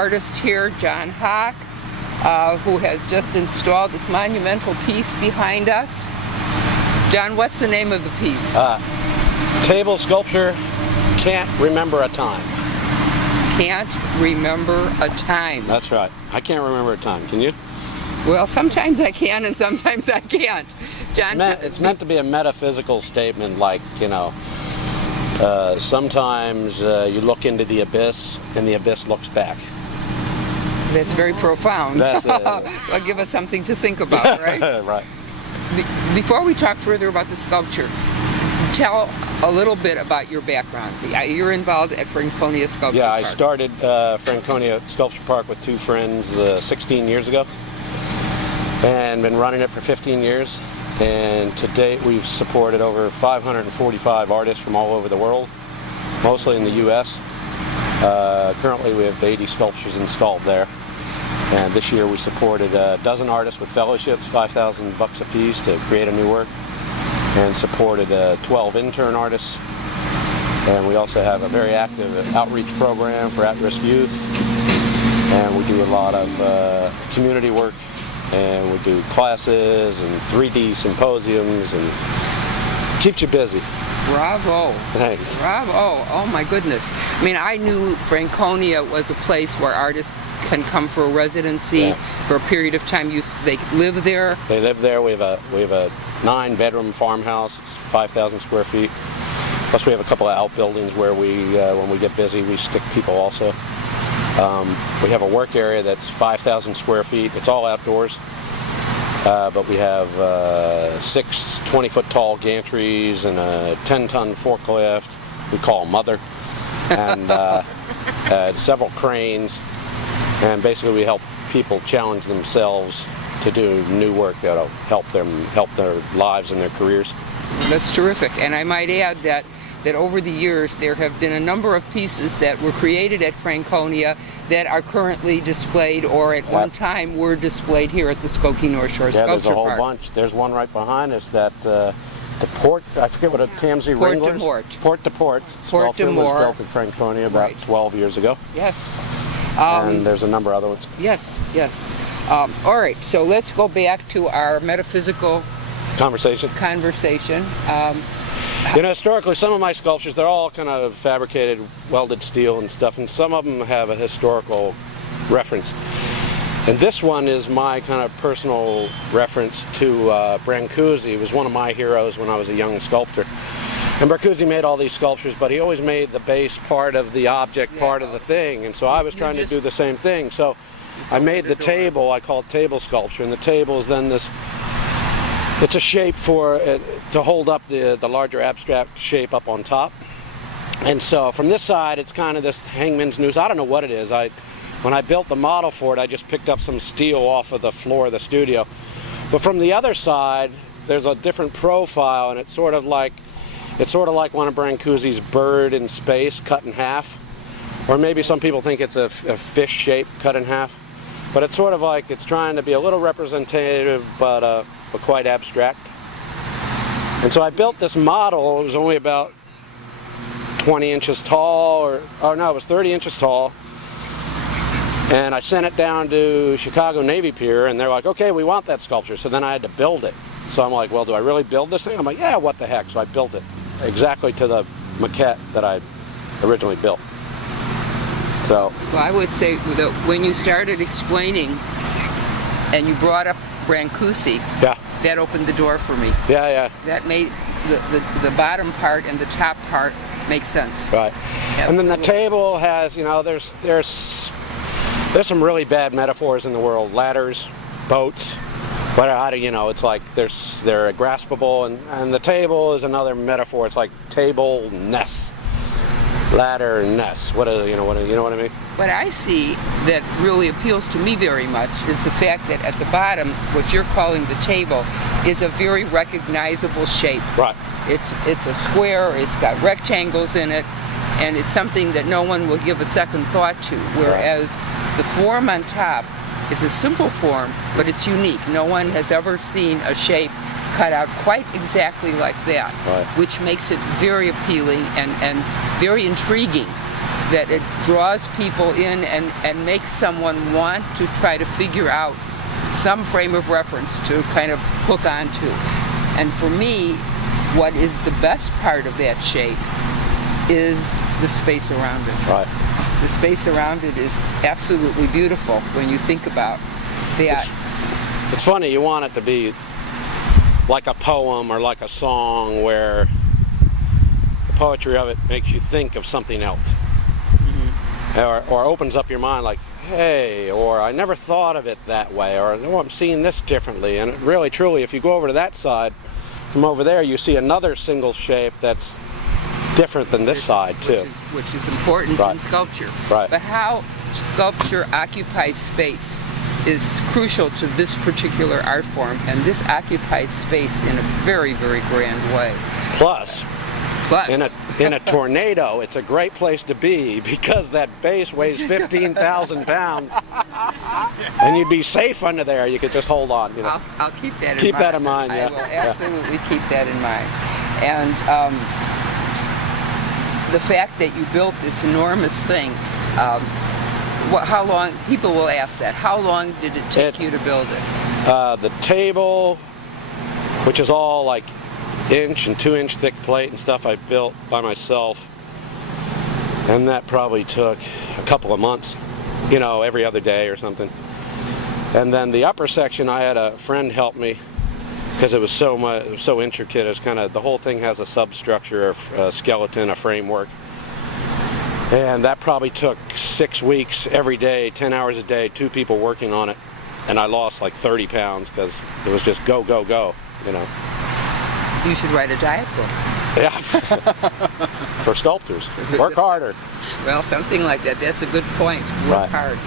artist here, John Hock, who has just installed this monumental piece behind us. John, what's the name of the piece? Table sculpture, Can't Remember a Time. Can't remember a time. That's right. I can't remember a time. Can you? Well, sometimes I can and sometimes I can't. John, It's meant to be a metaphysical statement, like, you know, sometimes you look into the abyss and the abyss looks back. That's very profound. That's it. Well, give us something to think about, right? Right. Before we talk further about the sculpture, tell a little bit about your background. You're involved at Franconia Sculpture Park. Yeah, I started Franconia Sculpture Park with two friends 16 years ago, and been running it for 15 years. And to date, we've supported over 545 artists from all over the world, mostly in the U.S. Currently, we have 80 sculptures installed there. And this year, we supported a dozen artists with fellowships, $5,000 a piece to create a new work, and supported 12 intern artists. And we also have a very active outreach program for at-risk youth. And we do a lot of community work. And we do classes and 3D symposiums, and keeps you busy. Bravo. Thanks. Bravo. Oh my goodness. I mean, I knew Franconia was a place where artists can come for a residency for a period of time. They live there. They live there. We have a 9-bedroom farmhouse. It's 5,000 square feet. Plus we have a couple of outbuildings where we, when we get busy, we stick people also. We have a work area that's 5,000 square feet. It's all outdoors. But we have 6 20-foot tall gantries and a 10-ton forklift. We call Mother. And several cranes. And basically we help people challenge themselves to do new work that'll help their lives and their careers. That's terrific. And I might add that over the years there have been a number of pieces that were created at Franconia that are currently displayed or at one time were displayed here at the Skokie Northshore Sculpture Park. There's a whole bunch. There's one right behind us that the port, I forget what a Tamsy Wranglers. Port to Port. Sculpture was built at Franconia about 12 years ago. Yes. And there's a number of other ones. Yes, yes. All right, so let's go back to our metaphysical conversation. You know, historically, some of my sculptures, they're all kind of fabricated, welded steel and stuff, and some of them have a historical reference. And this one is my kind of personal reference to Brancusi. He was one of my heroes when I was a young sculptor. And Brancusi made all these sculptures, but he always made the base part of the object, part of the thing. And so I was trying to do the same thing. So I made the table, I call it table sculpture, and the table is then this, it's a shape for to hold up the larger abstract shape up on top. And so from this side, it's kind of this hangman's noose. I don't know what it is. When I built the model for it, I just picked up some steel off of the floor of the studio. But from the other side, there's a different profile, and it's sort of like one of Brancusi's bird in space cut in half. Or maybe some people think it's a fish shape cut in half. But it's sort of like it's trying to be a little representative, but quite abstract. And so I built this model. It was only about 20 inches tall, or no, it was 30 inches tall. And I sent it down to Chicago Navy Pier, and they're like, okay, we want that sculpture. So then I had to build it. So I'm like, well, do I really build this thing? I'm like, yeah, what the heck? So I built it exactly to the maquette that I originally built. So, well, I would say that when you started explaining and you brought up Brancusi, that opened the door for me. Yeah. That made the bottom part and the top part make sense. Right. Absolutely. And then the table has, you know, there's some really bad metaphors in the world. Ladders, boats. But how do you know? It's like they're graspable, and the table is another metaphor. It's like table nests, ladder nests. You know what I mean? What I see that really appeals to me very much is the fact that at the bottom, what you're calling the table, is a very recognizable shape. Right. It's a square. It's got rectangles in it, and it's something that no one will give a second thought to. Whereas the form on top is a simple form, but it's unique. No one has ever seen a shape cut out quite exactly like that, which makes it very appealing and very intriguing. that it draws people in and makes someone want to try to figure out some frame of reference to kind of hook onto. And for me, what is the best part of that shape is the space around it. Right. The space around it is absolutely beautiful when you think about that. It's funny, you want it to be like a poem or like a song where the poetry of it makes you think of something else. Or opens up your mind like, hey, or I never thought of it that way, or no, I'm seeing this differently. And really, truly, if you go over to that side, from over there, you see another single shape that's different than this side, too. Which is important in sculpture. Right. But how sculpture occupies space is crucial to this particular art form, and this occupies space in a very, very grand way. Plus, in a tornado, it's a great place to be because that base weighs 15,000 pounds, and you'd be safe under there. You could just hold on. You know. I'll keep that in mind. Keep that in mind. Yeah. I will absolutely keep that in mind. And the fact that you built this enormous thing. How long? People will ask that. How long did it take you to build it? The table, which is all like inch and 2-inch thick plate and stuff, I built by myself, and that probably took a couple of months, you know, every other day or something. And then the upper section, I had a friend help me because it was so intricate. It was kind of, the whole thing has a substructure, a skeleton, a framework, and that probably took 6 weeks every day, 10 hours a day, 2 people working on it, and I lost like 30 pounds because it was just go, go, go, you know. You should write a diet book. Yeah. For sculptors. Work harder. Well, something like that. That's a good point. Work hard.